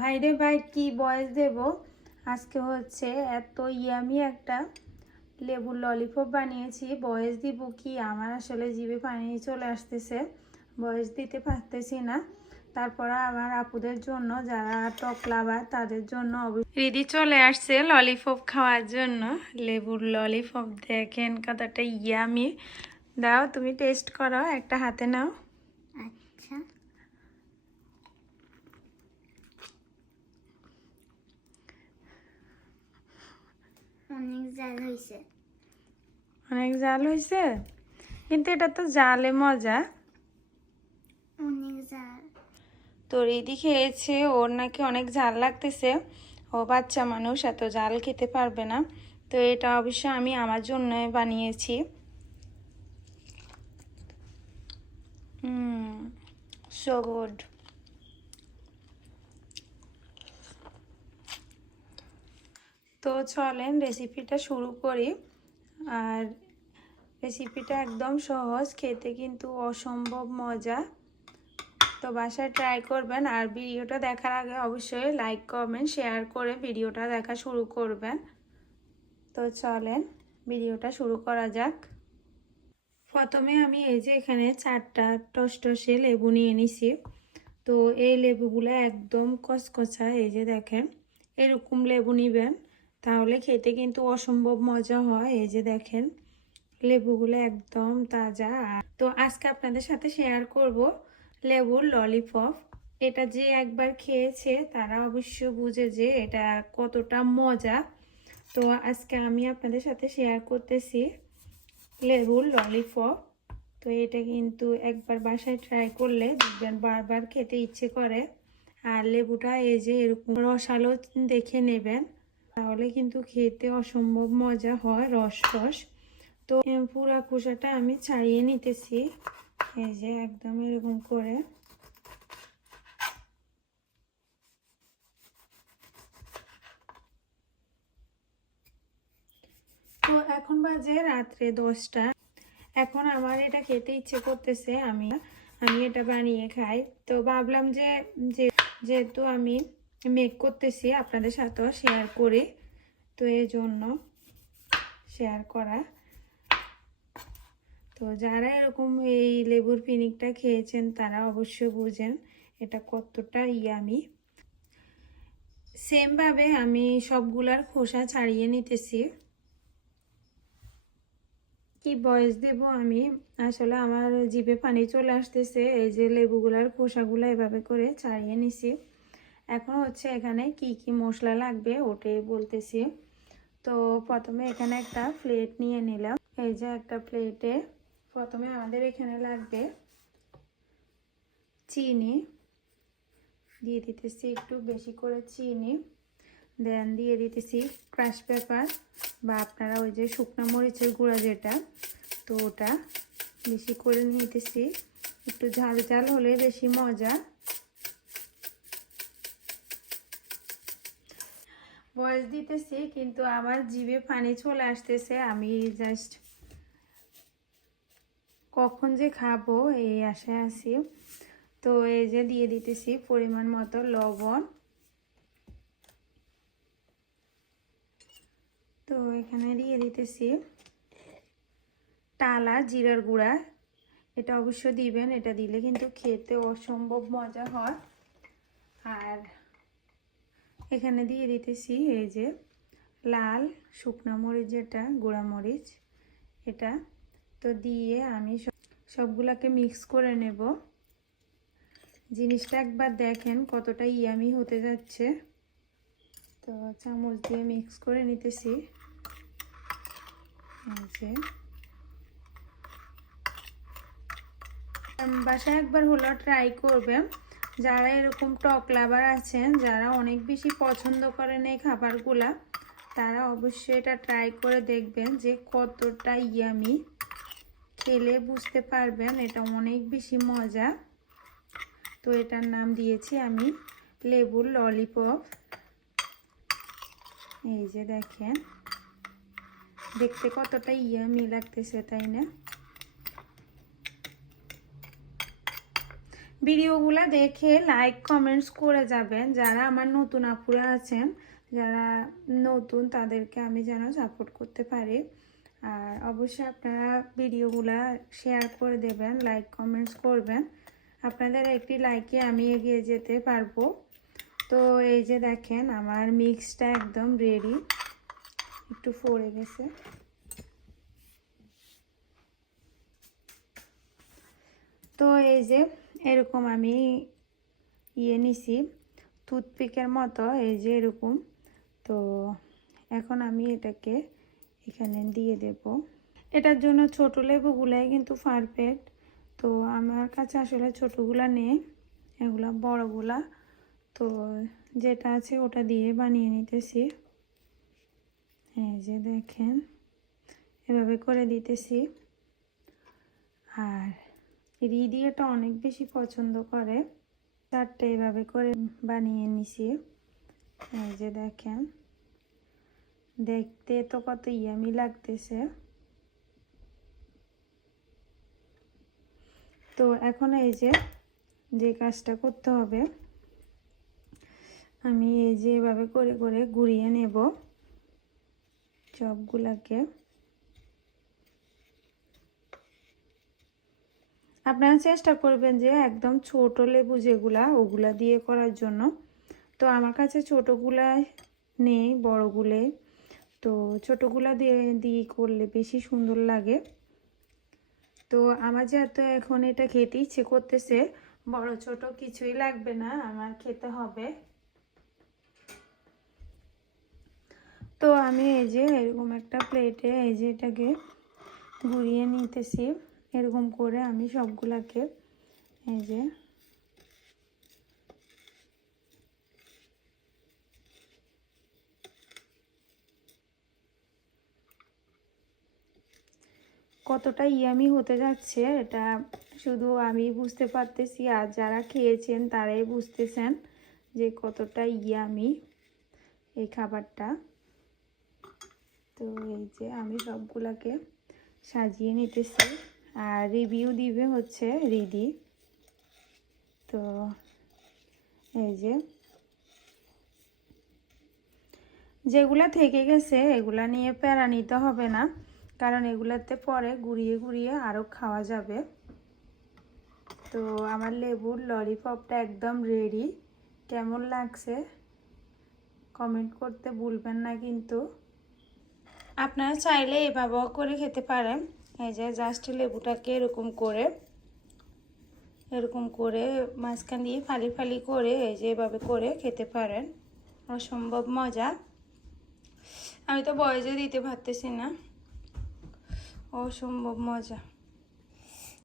ভাইরে ভাই, কি বয়স দেব? আজকে হচ্ছে এত ইয়ামি একটা লেবুর ললিপপ বানিয়েছি। বয়স দিব কি? আমার আসলে জিভে পানি চলে আসতেছে। বয়স দিতে পারতেছি না। তারপরে আমার আপুদের জন্য, যারা টক লাভার, তাদের জন্য রিদি চলে আসছে ললিপপ খাওয়ার জন্য। লেবুর ললিপপ দেখেন কতটা ইয়ামি। দাও, তুমি টেস্ট করো একটা হাতে নাও আচ্ছা অনেক জাল হয়েছে অনেক জাল হয়েছে কিন্তু এটা তো জালে মজা। অনেক জাল। তো রিদি খেয়েছে ওর নাকি অনেক ঝাল লাগতেছে। ও বাচ্চা মানুষ এত জাল খেতে পারবে না। তো এটা অবশ্য আমি আমার জন্য বানিয়েছি। সো গুড তো চলেন রেসিপিটা শুরু করি। আর রেসিপিটা একদম সহজ, খেতে কিন্তু অসম্ভব মজা। তো বাসায় ট্রাই করবেন আর ভিডিওটা দেখার আগে অবশ্যই লাইক কমেন্ট শেয়ার করে ভিডিওটা দেখা শুরু করবেন। তো চলেন ভিডিওটা শুরু করা যাক। প্রথমে আমি এই যে এখানে চারটা টসটসে লেবু নিয়ে নিছি। তো এই লেবুগুলো একদম কচকচা, এই যে দেখেন, এরকম লেবু নিবেন। তাহলে খেতে কিন্তু অসম্ভব মজা হয়। এই যে দেখেন, লেবুগুলো একদম তাজা। তো আজকে আপনাদের সাথে শেয়ার করব লেবুর ললিপপ এটা যে একবার খেয়েছে, তারা অবশ্য বুঝে যে এটা কতটা মজা। তো আজকে আমি আপনাদের সাথে শেয়ার করতেছি লেবুর ললিপপ তো এটা কিন্তু একবার বাসায় ট্রাই করলে দেখবেন বারবার খেতে ইচ্ছে করে। আর লেবুটা এই যে এরকম রসালো দেখে নেবেন। তাহলে কিন্তু খেতে অসম্ভব মজা হয় রস রস তো পুরা খোসাটা আমি ছাড়িয়ে নিতেছি। এই যে একদম এরকম করে। তো, এখন বাজে রাত্রে দশটা। এখন আমার এটা খেতে ইচ্ছে করতেছে, আমি আমি এটা বানিয়ে খাই। তো, ভাবলাম যে, যেহেতু আমি মেক করতেছি, আপনাদের সাথেও শেয়ার করি। তো এই জন্য শেয়ার করা। তো যারা এরকম এই লেবুর পিনিকটা খেয়েছেন, তারা অবশ্যই বুঝেন এটা কতটা ইয়ামি সেমভাবে আমি সবগুলার খোসা ছাড়িয়ে নিতেছি। কি বয়স দেব আমি? আসলে আমার জিভে পানি চলে আসতেছে, এই যে লেবুগুলার খোসাগুলো এভাবে করে ছাড়িয়ে নিছি। এখন হচ্ছে এখানে কি কি মশলা লাগবে ওটাই বলতেছি। তো প্রথমে এখানে একটা প্লেট নিয়ে নিলাম। এই যে একটা প্লেটে প্রথমে আমাদের এখানে লাগবে চিনি। দিয়ে দিতেছি একটু বেশি করে চিনি। দেন দিয়ে দিতেছি ক্রাশ পেপার বা আপনারা ওই যে শুকনো মরিচের গুঁড়া যেটা, তো ওটা বেশি করে নিতেছি। একটু ঝাল ঝাল হলে বেশি মজা। বয়স দিতেছি, কিন্তু আমার জিভে পানি চলে আসতেছে। আমি জাস্ট কখন যে খাব এই আশায় আছি। তো এই যে দিয়ে দিতেছি পরিমাণ মতো লবণ। তো এখানে দিয়ে দিতেছি টালা জিরার গুঁড়া। এটা অবশ্য দিবেন, এটা দিলে কিন্তু খেতে অসম্ভব মজা হয়। আর এখানে দিয়ে দিতেছি এই যে লাল শুকনো মরিচ যেটা, গুঁড়া মরিচ, এটা। তো দিয়ে আমি সবগুলাকে মিক্স করে নেব। জিনিসটা একবার দেখেন কতটা ইয়ামি হতে যাচ্ছে। তো চামচ দিয়ে মিক্স করে নিতেছি। বাসায় একবার হলো ট্রাই করবেন। যারা এরকম টক লাভার আছেন, যারা অনেক বেশি পছন্দ করেন এই খাবারগুলা, তারা অবশ্যই এটা ট্রাই করে দেখবেন যে কতটা ইয়ামি খেলে বুঝতে পারবেন এটা অনেক বেশি মজা। তো এটার নাম দিয়েছি আমি লেবুর ললিপপ এই যে দেখেন, দেখতে কতটা ইয়ামি লাগতেছে, তাই না? ভিডিওগুলো দেখে লাইক কমেন্টস করে যাবেন। যারা আমার নতুন আপুরা আছেন, যারা নতুন, তাদেরকে আমি যেন সাপোর্ট করতে পারি। আর অবশ্যই আপনারা ভিডিওগুলো শেয়ার করে দেবেন লাইক কমেন্টস করবেন। আপনাদের একটি লাইকে আমি এগিয়ে যেতে পারব। তো এই যে দেখেন, আমার মিক্সটা একদম রেডি একটু ফড়ে গেছে তো এই যে, এরকম আমি ইয়ে নিছি টুথপিকের মতো, এই যে এরকম। তো এখন আমি এটাকে এখানে দিয়ে দেব। এটার জন্য ছোট লেবুগুলাই কিন্তু পারফেক্ট তো আমার কাছে আসলে ছোটোগুলা নেই, এগুলা বড়গুলা। তো যেটা আছে ওটা দিয়ে বানিয়ে নিতেছি। এই যে দেখেন, এভাবে করে দিতেছি। আর রিডি এটা অনেক বেশি পছন্দ করে। চারটে এভাবে করে বানিয়ে নিছি। এই যে দেখেন। দেখতে তো কত ইয়ামি লাগতেছে। তো এখন এই যে যে কাজটা করতে হবে, আমি এই যে এভাবে করে করে ঘুরিয়ে নেব। সবগুলাকে আপনারা চেষ্টা করবেন যে একদম ছোট লেবু যেগুলা, ওগুলা দিয়ে করার জন্য। তো আমার কাছে ছোটোগুলা নেই বড়গুলে তো ছোটোগুলা দিয়ে দিয়ে করলে বেশি সুন্দর লাগে। তো আমার যেহেতু এখন এটা খেতে ইচ্ছে করতেছে, বড় ছোট কিছুই লাগবে না, আমার খেতে হবে। তো আমি এই যে এরকম একটা প্লেটে এই যে এটাকে ঘুরিয়ে নিতেছি। এরকম করে আমি সবগুলাকে এই যে কতটা ইয়ামি হতে যাচ্ছে, এটা শুধু আমি বুঝতে পারতেছি। আর যারা খেয়েছেন, তারাই বুঝতেছেন যে কতটা ইয়ামি এই খাবারটা। তো এই যে আমি সবগুলাকে সাজিয়ে নিতেছি। আর রিভিউ দিবে হচ্ছে রিদি। তো এই যে, যেগুলা থেকে গেছে এগুলা নিয়ে প্যারা নিতে হবে না, কারণ এগুলাতে পরে গুড়িয়ে গুড়িয়ে আরও খাওয়া যাবে। তো আমার লেবুর ললিপপটা একদম রেডি কেমন লাগছে? কমেন্ট করতে ভুলবেন না কিন্তু। আপনারা চাইলে এভাবেও করে খেতে পারেন। এই যে জাস্ট লেবুটাকে এরকম করে এরকম করে মাঝখান দিয়ে ফালি ফালি করে এই যে এভাবে করে খেতে পারেন। অসম্ভব মজা। আমি তো বয়সে দিতে পারতেছি না। অসম্ভব মজা।